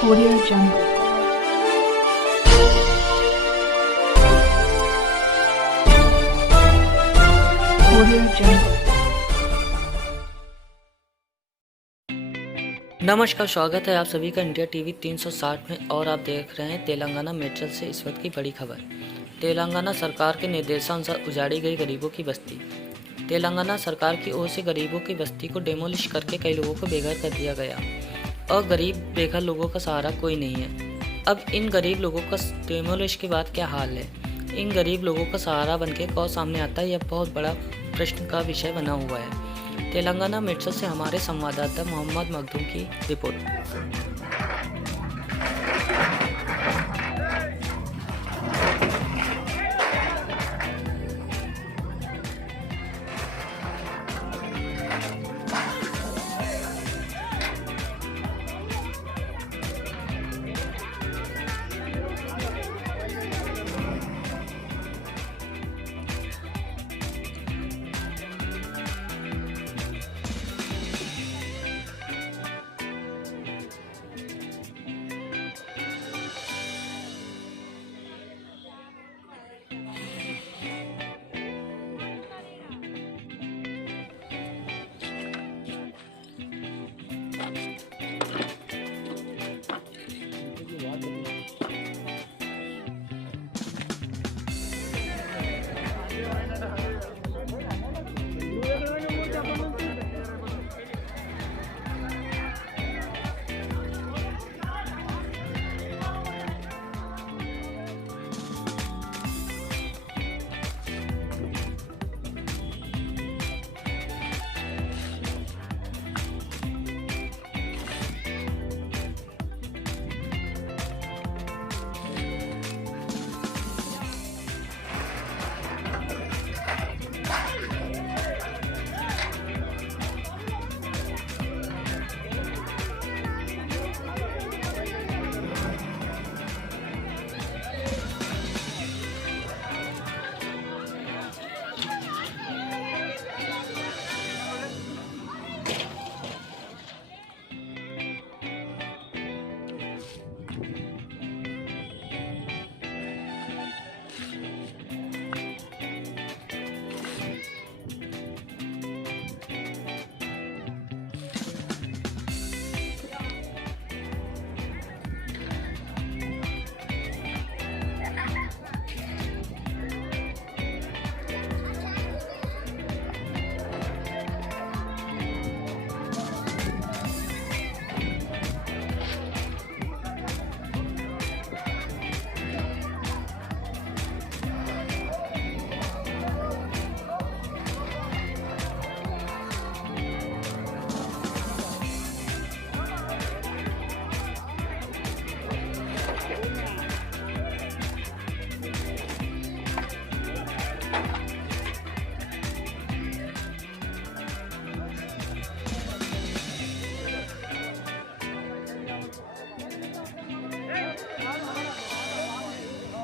Audio Jungle. Audio Jungle. नमस्कार, स्वागत है आप सभी का इंडिया टीवी 360 में और आप देख रहे हैं तेलंगाना मेट्रो से इस वक्त की बड़ी खबर। तेलंगाना सरकार के निर्देशानुसार उजाड़ी गई गरीबों की बस्ती। तेलंगाना सरकार की ओर से गरीबों की बस्ती को डेमोलिश करके कई लोगों को बेघर कर दिया गया और गरीब बेघर लोगों का सहारा कोई नहीं है। अब इन गरीब लोगों का डेमोलिश के बाद क्या हाल है, इन गरीब लोगों का सहारा बनके कौन सामने आता है, यह बहुत बड़ा प्रश्न का विषय बना हुआ है। तेलंगाना मेट्रो से हमारे संवाददाता मोहम्मद मखदूम की रिपोर्ट।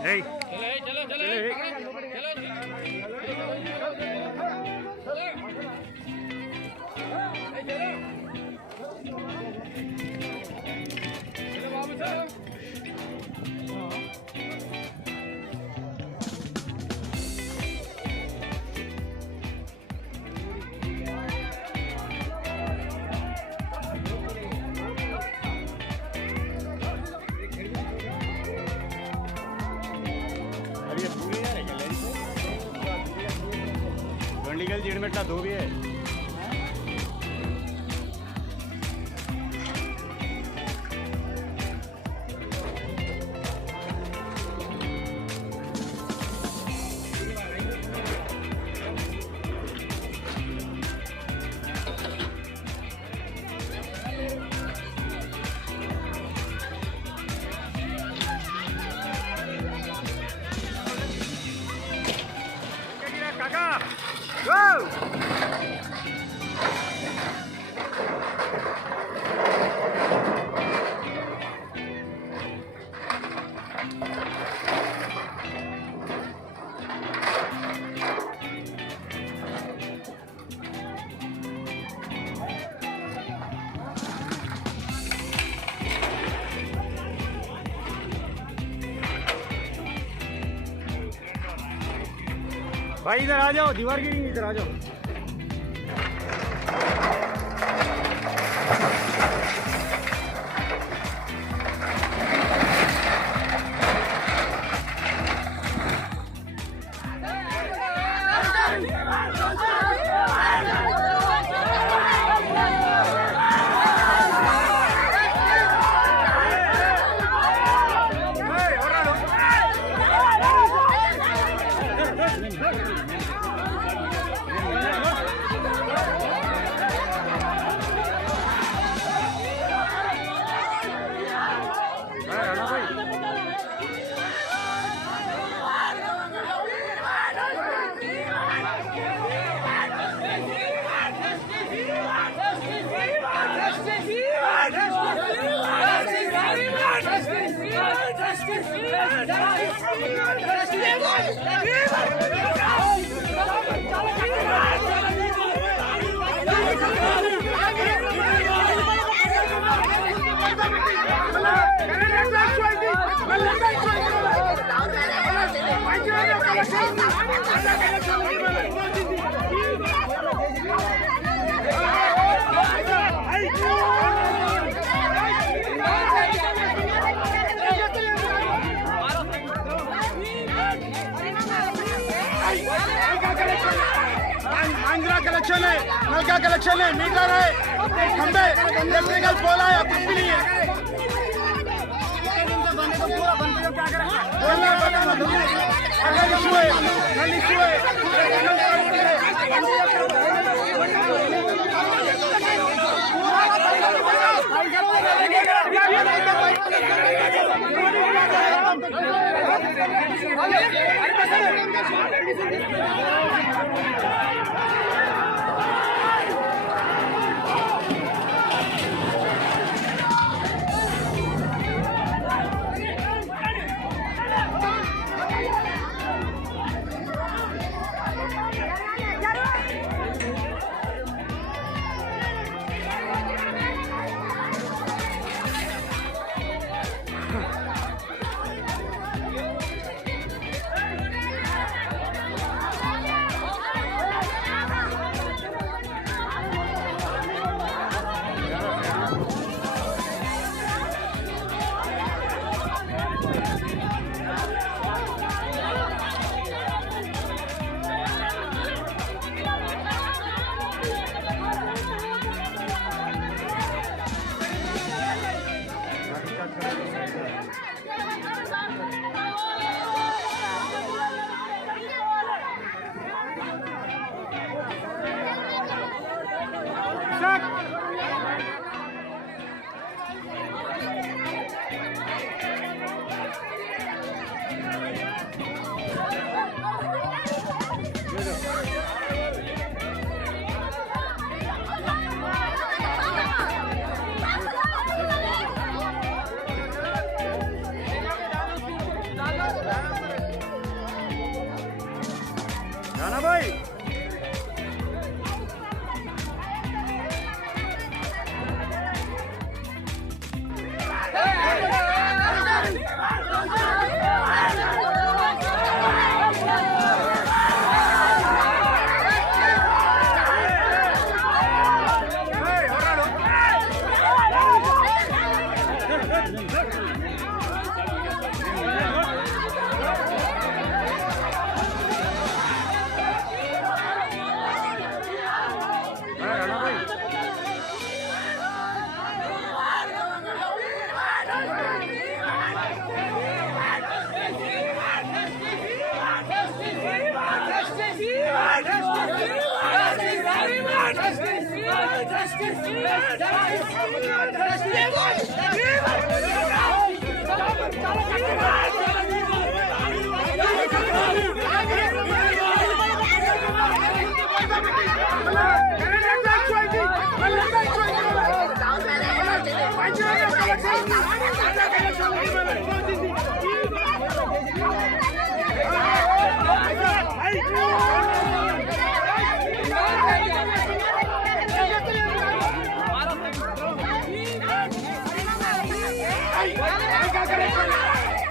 Hey. गंडीगल जीडमेटला दो भी है। Go! भाई इधर आ जाओ, दीवार गिरेंगी, इधर आ जाओ। कलेक्शन है, नलका कलेक्शन है, मीटर है, खंबे, इलेक्ट्रिकल पोल है, कुछ भी नहीं है। अगर इशू है, नल इशू है, राणा भाई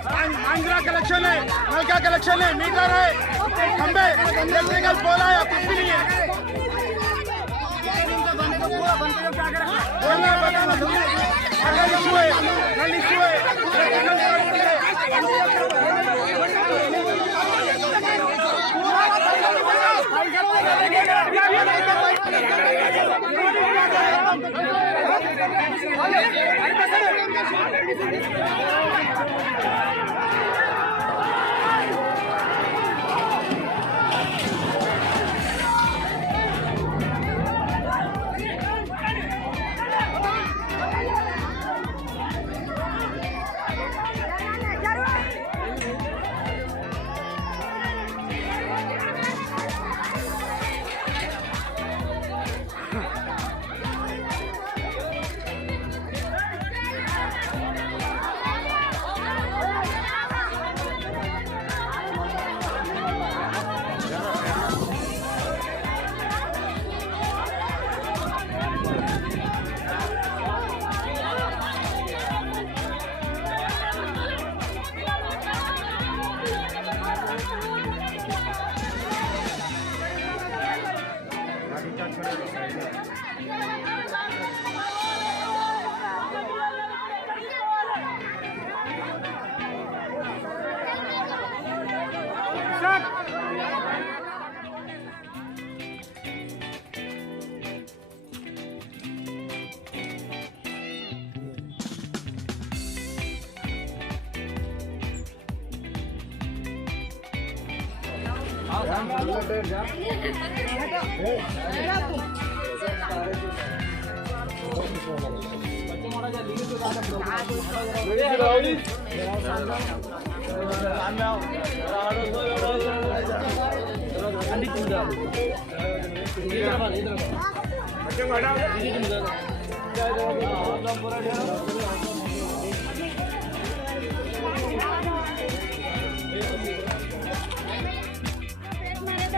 मांजरा कलेक्शन है, नल का कलेक्शन है, मीटर है, खंबे, इलेक्ट्रिकल पोल है, कुछ भी नहीं है। बोलना है, बताना नल इशू है, नल इशू है,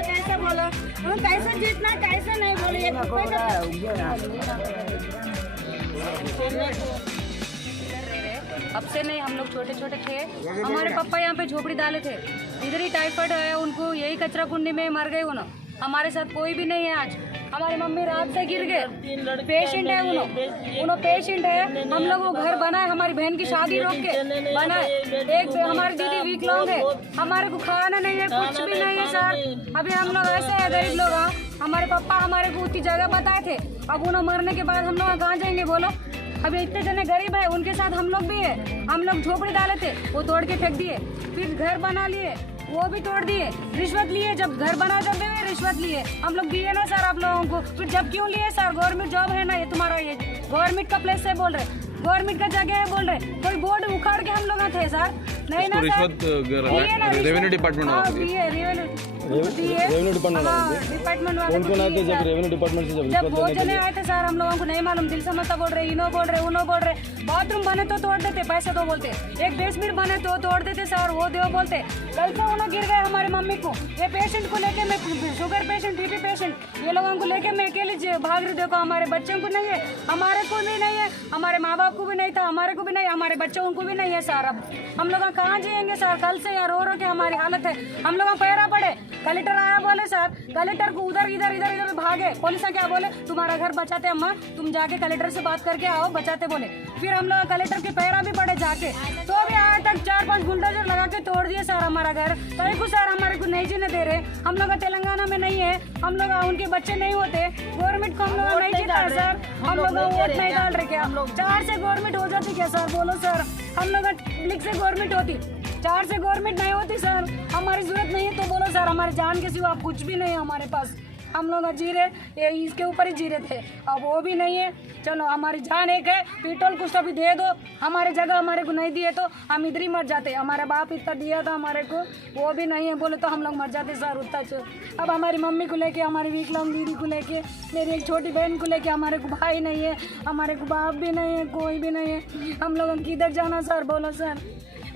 कैसे बोलो, कैसे जीतना कैसे नहीं बोलो, ये अब से नहीं, हम लोग छोटे छोटे थे, हमारे पापा यहाँ पे झोपड़ी डाले थे, इधर ही टाइफाइड है उनको, यही कचरा कुंडी में मर गए उन्होंने। हमारे साथ कोई भी नहीं है आज। हमारी मम्मी रात से गिर गए, पेशेंट है उन्होंने पेशेंट है। हम लोग वो घर बनाए, हमारी बहन की शादी रोक के बनाए। एक हमारी दीदी वीकलॉन्ग है, हमारे को खाना नहीं है, कुछ भी नहीं है सर। अभी हम लोग ऐसे है गरीब लोग। हमारे पापा हमारे को उतनी जगह बताए थे, अब उन्होंने मरने के बाद हम लोग कहाँ जाएंगे बोलो। अभी इतने जने गरीब है, उनके साथ हम लोग भी है। हम लोग झोपड़ी डाले थे, वो तोड़ के फेंक दिए, फिर घर बना लिए, वो भी तोड़ दिए। रिश्वत लिए, जब घर बना जाते हुए रिश्वत लिए। हम लोग दिए ना सर आप लोगों को, फिर जब क्यों लिए सर? गवर्नमेंट जॉब है ना ये तुम्हारा, ये गवर्नमेंट का प्लेस है बोल रहे, गवर्नमेंट का जगह है बोल रहे, कोई बोर्ड उखाड़ के हम लोग थे सर? नहीं ना sir, revenue department revenue department वाले कौन आए थे जब रेवेन्यू डिपार्टमेंट से जब बहुत जने आए थे सर, हम लोगों को नहीं मालूम, दिल समझता बोल रहे, इनो बोल रहे, उनो बोल रहे। बाथरूम बने तो तोड़ देते, पैसे दो बोलते, एक बेसमेंट बने तो तोड़ देते सर, वो दो बोलते। कल से उन्होंने गिर गए हमारी मम्मी को, ये पेशेंट को लेके मैं, शुगर पेशेंट, बीपी पेशेंट, ये लोगों को लेके मैं अकेले भाग रही। देखो हमारे बच्चों को नहीं है, हमारे को भी नहीं है, हमारे माँ बाप को भी नहीं था, हमारे को भी नहीं, हमारे बच्चों को भी नहीं है सर। अब हम लोग कहाँ जिएंगे सर? कल से यहाँ रो रो के हमारी हालत है। हम लोग पैरा पड़े, कलेक्टर आया बोले सर, कलेक्टर को उधर इधर इधर इधर भागे। पुलिस क्या बोले, तुम्हारा घर बचाते अम्मा, तुम जाके कलेक्टर से बात करके आओ, बचाते बोले। फिर हम लोग कलेक्टर के पैरा भी पड़े जाके, तो भी आज तक 4-5 बुलडोजर लगा के तोड़ दिए सर हमारा घर। तो सर हमारे को नहीं जीने दे रहे। हम लोग तेलंगाना में नहीं है, हम लोग उनके बच्चे नहीं होते, गवर्नमेंट को हम लोग नहीं जीता सर। हम लोग वोट नहीं डाल रहे क्या? 4 से गवर्नमेंट हो जाती क्या सर? बोलो सर, हम लोग पब्लिक से गवर्नमेंट होती, 4 से गवर्नमेंट नहीं होती सर। हमारी जरूरत नहीं है तो बोलो सर, हमारे जान के सिवा कुछ भी नहीं है हमारे पास। हम लोग जी रहे, ये इसके ऊपर ही जी रहे थे, अब वो भी नहीं है। चलो हमारी जान एक है, पेट्रोल कुछ अभी दे दो, हमारे जगह हमारे को नहीं दिए तो हम इधर ही मर जाते। हमारा बाप इतना दिया था हमारे को, वो भी नहीं है बोलो तो हम लोग मर जाते सर उतना। अब हमारी मम्मी को लेके, हमारी विकलांग दीदी को लेके, मेरी एक छोटी बहन को लेके, हमारे को भाई नहीं है, हमारे को बाप भी नहीं है, कोई भी नहीं है। हम लोगों किधर जाना सर? बोलो सर,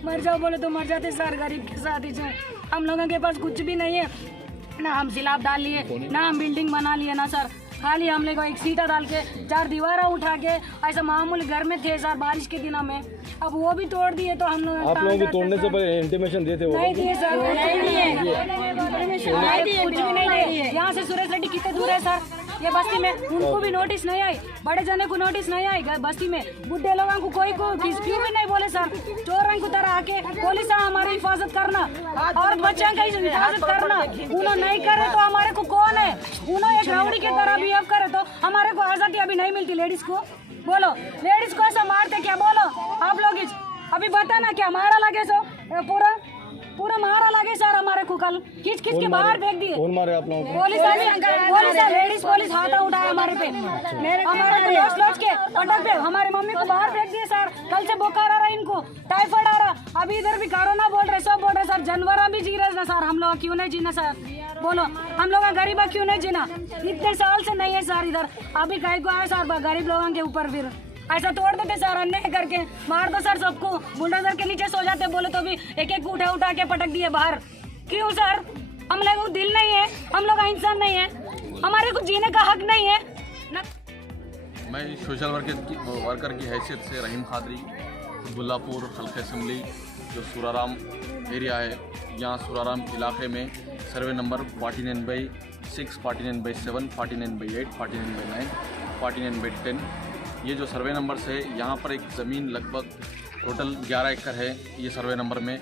मर जाओ बोले तो मर जाते सर, गरीब के साथ ही सर। हम लोगों के पास कुछ भी नहीं है, ना हम सिलाब डाल लिए, ना हम बिल्डिंग बना लिए ना सर। खाली हम लोग एक सीटा डाल के 4 दीवारा उठा के ऐसा मामूली घर में थे सर बारिश के दिनों में, अब वो भी तोड़ दिए तो हम लोग आप लोगों को तोड़ने से पहले इंटीमेशन दिए थे वो? नहीं दिए सर, कुछ भी नहीं दिए। यहाँ से सुरेश रेड्डी कितने दूर है सर ये बस्ती में, उनको भी नोटिस नहीं आई, बड़े जने को नोटिस नहीं आई बस्ती में, बुढ़े लोगों को कोई को क्यों भी नहीं बोले सर। चोरों की तरह आके पुलिस हमारी हिफाजत करना और बच्चों का हिफाजत करना, उन्होंने नहीं करे तो हमारे को कौन है, उन्होंने एक राउडी की तरह बिहेव करे तो हमारे को आजादी अभी नहीं मिलती। लेडीज को बोलो, लेडीज को ऐसा मारते क्या, बोलो आप लोग अभी बताना क्या मारा लगे सो पूरा मारा लगे सर हमारे को, कल खींच के बाहर फेंक दिए। कौन मारे आप लोगों को? पुलिस लेडीज पुलिस हाथ उठाया हमारे पे, हमारे को लोच के पटक पे हमारी मम्मी को बाहर फेंक दिए सर। कल से बुखार आ रहा है इनको, टाइफाइड आ रहा, अभी इधर भी कोरोना बोल रहे, सब बोल रहे सर। जानवर भी जी रहे ना सर, हम लोग क्यों नहीं जीना सर, बोलो हम लोग गरीब क्यों नहीं जीना, इतने साल से नहीं है सर इधर, अभी कहीं को आया सर गरीब लोगों के ऊपर फिर ऐसा तोड़ देते सर, अन्याय करके मार दो सर सबको, बुलडोजर के नीचे सो जाते बोले तो भी एक एक उठा के पटक दिए बाहर। क्यों सर, हम लोगों को दिल नहीं है, हम लोग इंसान नहीं है, हमारे को जीने का हक नहीं है न... मैं सोशल वर्कर की हैसियत से रहीम खादरी, बुल्लापुर हल्का असम्बली जो सुराराम एरिया है, यहाँ सुराराम इलाके में सर्वे नंबर 49/6, 49/7, 49/8, 49/9, 49/10 ये जो सर्वे नंबर से यहाँ पर एक ज़मीन लगभग टोटल 11 एकड़ है। ये सर्वे नंबर में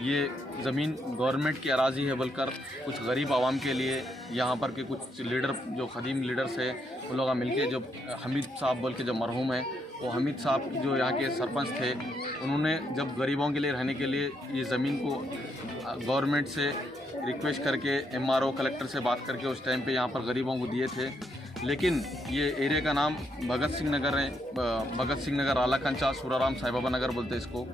ये ज़मीन गवर्नमेंट की अराजी है बोलकर कुछ गरीब आवाम के लिए यहाँ पर के कुछ लीडर जो ख़दीम लीडर्स है उन लोग मिलके जो हमीद साहब बोल के जो मरहूम है वो हमीद साहब जो यहाँ के सरपंच थे, उन्होंने जब गरीबों के लिए रहने के लिए ये ज़मीन को गवर्नमेंट से रिक्वेस्ट करके MRO कलेक्टर से बात करके उस टाइम पे यहाँ पर गरीबों को दिए थे। लेकिन ये एरिया का नाम भगत सिंह नगर है, भगत सिंह नगर, रालाकंचा, सुराराम, साई बाबा नगर बोलते हैं इसको।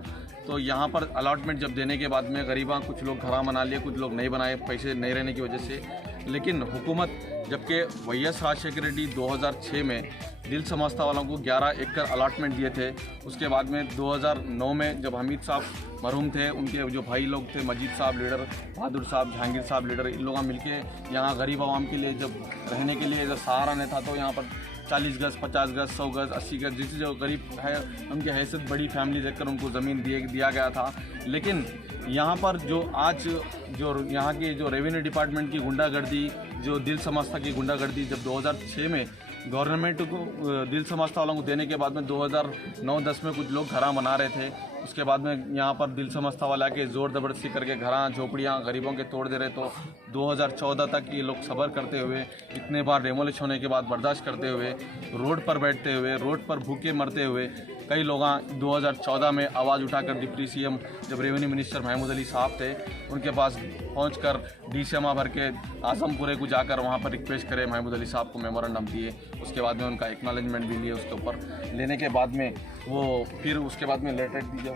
तो यहाँ पर अलॉटमेंट जब देने के बाद में गरीबा कुछ लोग घरा बना लिए, कुछ लोग नहीं बनाए पैसे नहीं रहने की वजह से। लेकिन हुकूमत जबकि YS राजशेखर रेड्डी 2006 में दिल समझता वालों को 11 एकड़ अलॉटमेंट दिए थे, उसके बाद में 2009 में जब हमीद साहब मरहूम थे, उनके जो भाई लोग थे मजीद साहब लीडर, बहादुर साहब, जहांगीर साहब लीडर, इन लोग मिलके यहाँ गरीब आवाम के लिए जब रहने के लिए जब सहारा नहीं था तो यहाँ पर 40 गज, 50 गज, 100 गज, 80 गज, जिस जो गरीब है उनकी हैसियत बड़ी फैमिली देखकर उनको ज़मीन दिया गया था। लेकिन यहाँ पर जो आज जो यहाँ की जो रेवेन्यू डिपार्टमेंट की गुंडागर्दी, जो दिल समझता की गुंडागर्दी जब 2006 में गवर्नमेंट को दिल समझता वालों को देने के बाद में 2009-10 में कुछ लोग घरा बना रहे थे, उसके बाद में यहाँ पर दिल समझता वाला के ज़ोर ज़बरदस्ती करके घरा झोपड़ियाँ गरीबों के तोड़ दे रहे। तो 2014 तक ये लोग सब्र करते हुए, इतने बार डेमोलिश होने के बाद बर्दाश्त करते हुए, रोड पर बैठते हुए, रोड पर भूखे मरते हुए, कई लोग 2014 में आवाज़ उठाकर डिप्टी CM जब रेवेन्यू मिनिस्टर महमूद अली साहब थे उनके पास पहुंचकर DCMA भर के आजमपुरे को जाकर वहां पर रिक्वेस्ट करे, महमूद अली साहब को मेमोरेंडम दिए, उसके बाद में उनका एक्नॉलेजमेंट भी लिए, उसके ऊपर लेने के बाद में वो फिर उसके बाद में लेटर दीजिए।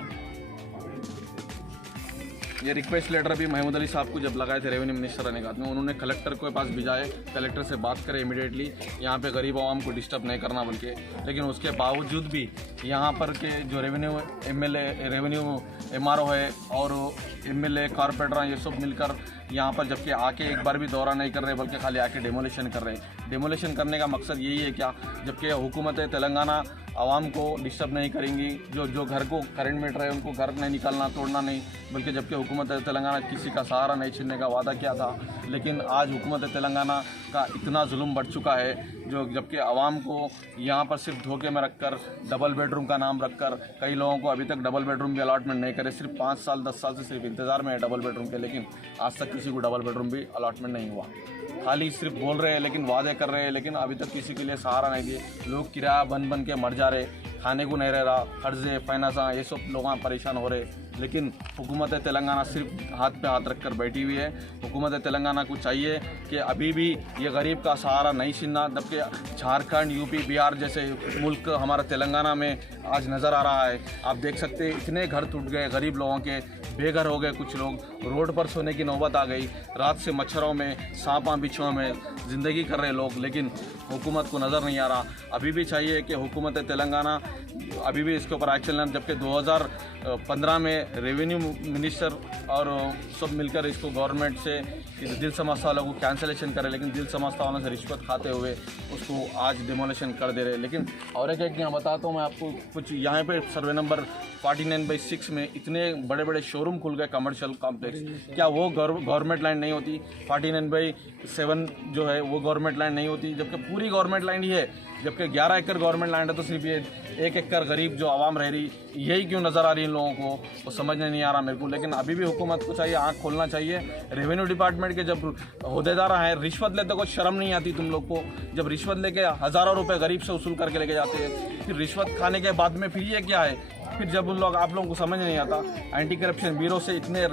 ये रिक्वेस्ट लेटर भी महमूद अली साहब को जब लगाए थे रेवेन्यू मिनिस्टर रहने के बाद में, उन्होंने कलेक्टर के पास भिजाए, कलेक्टर से बात करें इमीडिएटली यहाँ पे गरीब आवाम को डिस्टर्ब नहीं करना बोल के। लेकिन उसके बावजूद भी यहाँ पर के जो रेवेन्यू MRO है और MLA कॉर्पोरेटर ये सब मिलकर यहाँ पर जबकि आके एक बार भी दौरा नहीं कर रहे बल्कि खाली आके डेमोलिशन कर रहे हैं। डेमोलिशन करने का मकसद यही है क्या, जबकि हुकूमत तेलंगाना आवाम को डिस्टर्ब नहीं करेंगी, जो घर को करंट मिल रहा है उनको घर नहीं निकालना, तोड़ना नहीं, बल्कि जबकि हुकूमत तेलंगाना किसी का सहारा नहीं छीनने का वादा किया था। लेकिन आज हुकूमत तेलंगाना का इतना जुल्म बढ़ चुका है जो जबकि आवाम को यहाँ पर सिर्फ धोखे में रखकर डबल बेडरूम का नाम रखकर कई लोगों को अभी तक डबल बेडरूम भी अलॉटमेंट नहीं करे। सिर्फ 5 साल 10 साल से सिर्फ इंतज़ार में है डबल बेडरूम के, लेकिन आज तक किसी को डबल बेडरूम भी अलॉटमेंट नहीं हुआ। खाली सिर्फ बोल रहे हैं लेकिन वादे कर रहे हैं, लेकिन अभी तक किसी के लिए सहारा नहीं दिए। लोग किराया बन के मर जा रहे, खाने को नहीं रह रहा, कर्जे फाइनेंसा ये सब लोग परेशान हो रहे। लेकिन हुकूमत तेलंगाना सिर्फ हाथ पे हाथ रखकर बैठी हुई है। हुकूमत तेलंगाना को चाहिए कि अभी भी ये गरीब का सहारा नहीं छीनना, जबकि झारखंड, यूपी, बिहार जैसे मुल्क हमारा तेलंगाना में आज नज़र आ रहा है। आप देख सकते हैं इतने घर टूट गए, गरीब लोगों के बेघर हो गए, कुछ लोग रोड पर सोने की नौबत आ गई, रात से मच्छरों में, सांपों बिच्छुओं में ज़िंदगी कर रहे लोग, लेकिन हुकूमत को नज़र नहीं आ रहा। अभी भी चाहिए कि हुकूमत तेलंगाना अभी भी इसके ऊपर एक्शन लेना। जबकि 2015 में रेवेन्यू मिनिस्टर और सब मिलकर इसको गवर्नमेंट से दिल समझता वालों को कैंसलेशन करे, लेकिन दिल समझता वालों से रिश्वत खाते हुए उसको आज डिमोलिशन कर दे रहे। लेकिन और एक यहाँ बताता हूँ मैं आपको कुछ, यहाँ पे सर्वे नंबर 49/6 में इतने बड़े बड़े शोरूम खुल गए कमर्शियल कॉम्प्लेक्स, क्या वो गवर्नमेंट लैंड नहीं होती? 49/7 जो है वो गवर्नमेंट लैंड नहीं होती, जबकि पूरी गवर्नमेंट लैंड ही है। जबकि 11 एकड़ गवर्नमेंट लैंड है तो सिर्फ ये 1 एकड़ गरीब जो आवाम रह रही, यही क्यों नज़र आ रही इन लोगों को, वो समझने नहीं आ रहा मेरे को। लेकिन अभी भी हुकूमत को चाहिए, आँख खोलना चाहिए। रेवेन्यू डिपार्टमेंट के जब अहदेदार हैं, रिश्वत लेते कुछ शर्म नहीं आती तुम लोग को? जब रिश्वत लेके हज़ारों रुपए गरीब से वसूल करके लेके जाते हैं, फिर रिश्वत खाने के बाद में फिर ये क्या है? फिर जब उन लोग आप लोगों को समझ नहीं आता, एंटी करप्शन ब्यूरो से इतने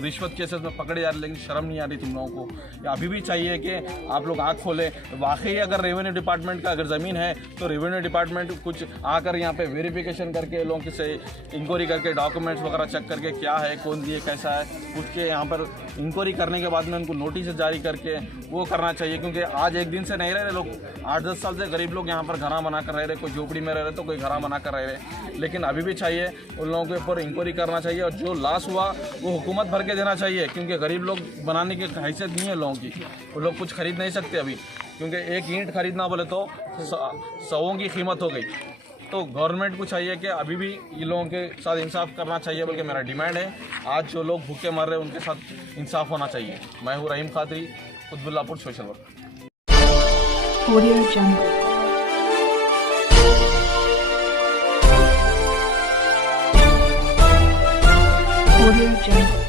रिश्वत केसेस में पकड़े जा रहे, लेकिन शर्म नहीं आ रही तुम लोगों को। अभी भी चाहिए कि आप लोग आँख खोलें। वाकई अगर रेवेन्यू डिपार्टमेंट का अगर ज़मीन है तो रेवेन्यू डिपार्टमेंट कुछ आकर यहाँ पे वेरिफिकेशन करके लोगों से इंक्वायरी करके डॉक्यूमेंट्स वगैरह चेक करके क्या है, कौन दिए, कैसा है, पूछ के यहाँ पर इंक्वायरी करने के बाद में उनको नोटिस जारी करके वो करना चाहिए। क्योंकि आज एक दिन से नहीं रह रहे लोग, 8-10 साल से गरीब लोग यहाँ पर घरा बना कर रह रहे, कोई झोपड़ी में रह रहे तो कोई घरा बना कर रह रहे। लेकिन अभी भी चाहिए उन लोगों के ऊपर इंक्वायरी करना चाहिए, और जो लॉस हुआ वो हुकूमत भर के देना चाहिए। क्योंकि गरीब लोग बनाने की हैसियत नहीं है लोगों की, वो लोग कुछ खरीद नहीं सकते अभी, क्योंकि एक ईंट खरीदना बोले तो 100 की कीमत हो गई। तो गवर्नमेंट को चाहिए कि अभी भी ये लोगों के साथ इंसाफ करना चाहिए, बल्कि मेरा डिमांड है आज जो लोग भूखे मर रहे हैं उनके साथ इंसाफ होना चाहिए। मैं हूँ Rahim Khadri, Qutbullapur social worker. Audio Jungle. Audio Jungle.